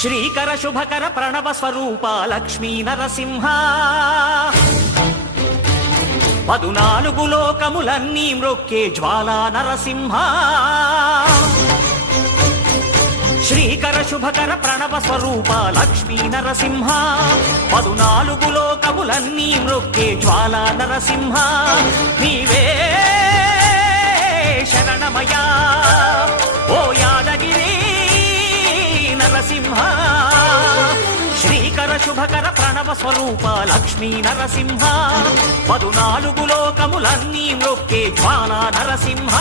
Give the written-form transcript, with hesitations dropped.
శ్రీకర శుభకర ప్రణవ స్వరూప లక్ష్మీ నరసింహ 14 లోకములన్నీ మ్రొక్కే జ్వాలా నరసింహ శ్రీకర శుభకర ప్రణవ స్వరూప లక్ష్మీ నరసింహ 14 లోకములన్నీ మ్రొక్కే జ్వాలా నరసింహ నీవే శరణమయా ఓ యాదగిరి నరసింహ శ్రీకర శుభకర ప్రణవ స్వరూప లక్ష్మీ నరసింహ 14 లోకములన్నీ మ్రొక్కే జ్వాలా నరసింహ